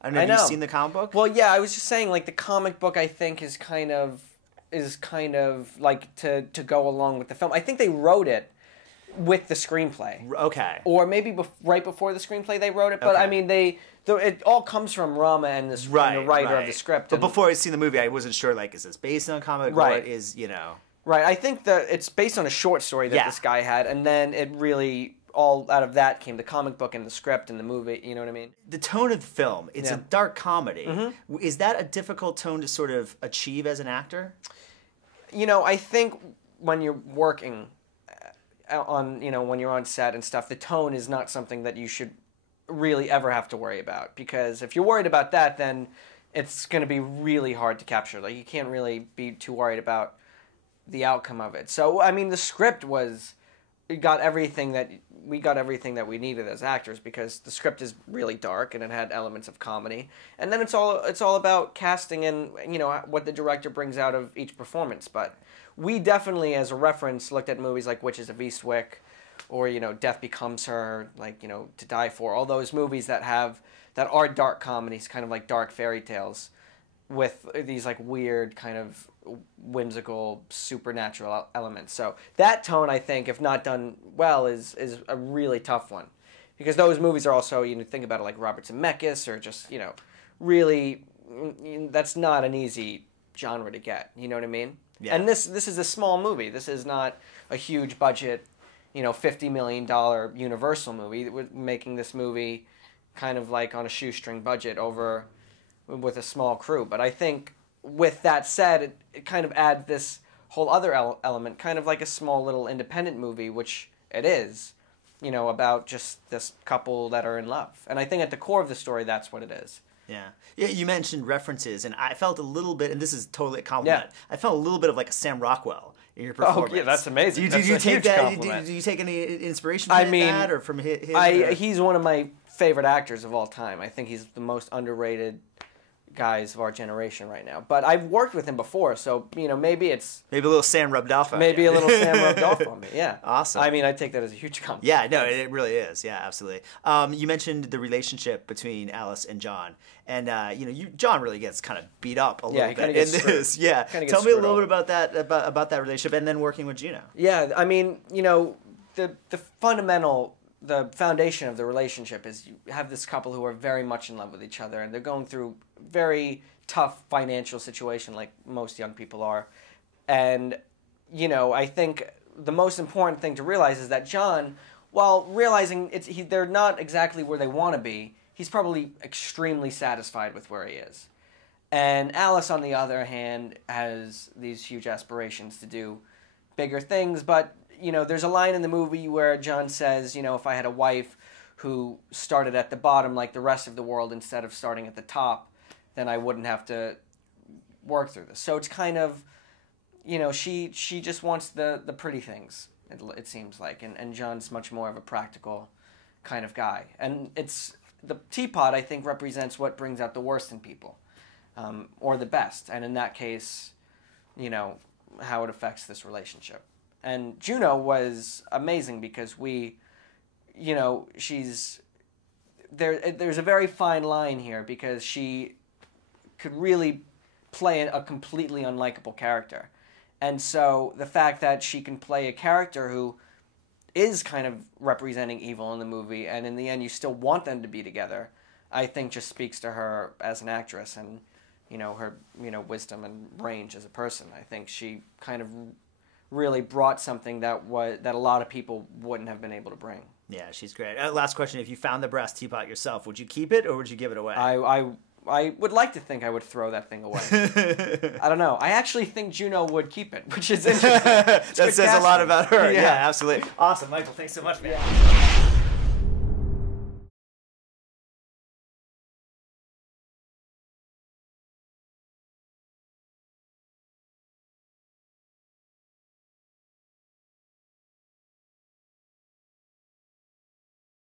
I don't know. Have you seen the comic book? Well, yeah, I was just saying, like, the comic book, I think, is kind of like to go along with the film. I think they wrote it with the screenplay. Okay. Or maybe right before the screenplay they wrote it. But, okay. I mean, it all comes from Rama and the writer of the script. But before I seen the movie, I wasn't sure, like, is this based on a comic? Right. Or is, you know... Right. I think that it's based on a short story that this guy had, and then it really... all out of that came the comic book and the script and the movie, you know what I mean? The tone of the film, it's a dark comedy. Mm-hmm. Is that a difficult tone to sort of achieve as an actor? You know, I think when you're working on, you know, when you're on set and stuff, the tone is not something that you should really ever have to worry about. Because if you're worried about that, then it's going to be really hard to capture. Like, you can't really be too worried about the outcome of it. So, I mean, the script was... we got everything that we needed as actors, because the script is really dark and it had elements of comedy, and then it's all about casting and, you know, what the director brings out of each performance. But we definitely, as a reference, looked at movies like Witches of Eastwick, or, you know, Death Becomes Her, like, you know, To Die For, all those movies that are dark comedies, kind of like dark fairy tales, with these like weird kind of whimsical supernatural elements. So that tone, I think, if not done well, is a really tough one, because those movies are also, you know, think about it, like Robert Zemeckis, or just, you know, really, that's not an easy genre to get, you know what I mean? Yeah. And this is a small movie. This is not a huge budget, you know, $50 million Universal movie. We're making this movie kind of like on a shoestring budget with a small crew. But I think, with that said, it kind of adds this whole other element, kind of like a small little independent movie, which it is, you know, about just this couple that are in love. And I think at the core of the story, that's what it is. Yeah. Yeah, you mentioned references, and I felt a little bit, and this is totally a compliment, I felt a little bit of like a Sam Rockwell in your performance. Oh, yeah, that's amazing. Do you take that? Do you take any inspiration from that, or from his? He's one of my favorite actors of all time. I think he's the most underrated guys of our generation right now. But I've worked with him before, so, you know, maybe a little Sam rubbed off on maybe a little Sam rubbed off on me. Yeah. Awesome. I mean, I take that as a huge compliment. Yeah, no, it really is. Yeah, absolutely. You mentioned the relationship between Alice and John, and you know, John really gets kind of beat up a little bit in this. Yeah. Tell me a little bit about that about that relationship, and then working with Juno. Yeah, I mean, you know, the foundation of the relationship is you have this couple who are very much in love with each other, and they're going through very tough financial situation, like most young people are. And, you know, I think the most important thing to realize is that John, while realizing they're not exactly where they want to be, he's probably extremely satisfied with where he is. And Alice, on the other hand, has these huge aspirations to do bigger things. But, you know, there's a line in the movie where John says, you know, if I had a wife who started at the bottom like the rest of the world instead of starting at the top, then I wouldn't have to work through this. So it's kind of, you know, she just wants the pretty things, it seems like. And John's much more of a practical kind of guy. And the teapot, I think, represents what brings out the worst in people, or the best. And in that case, you know, how it affects this relationship. And Juno was amazing, because you know, there's a very fine line here, because she could really play a completely unlikable character. And so the fact that she can play a character who is kind of representing evil in the movie, and in the end you still want them to be together, I think just speaks to her as an actress, and, you know, her, you know, wisdom and range as a person. I think she kind of really brought something that a lot of people wouldn't have been able to bring. Yeah, she's great. Last question: if you found the brass teapot yourself, would you keep it or would you give it away? I would like to think I would throw that thing away. I don't know. I actually think Juno would keep it, which is interesting. That says a lot about her. Yeah, absolutely. Awesome, Michael. Thanks so much, man. Yeah.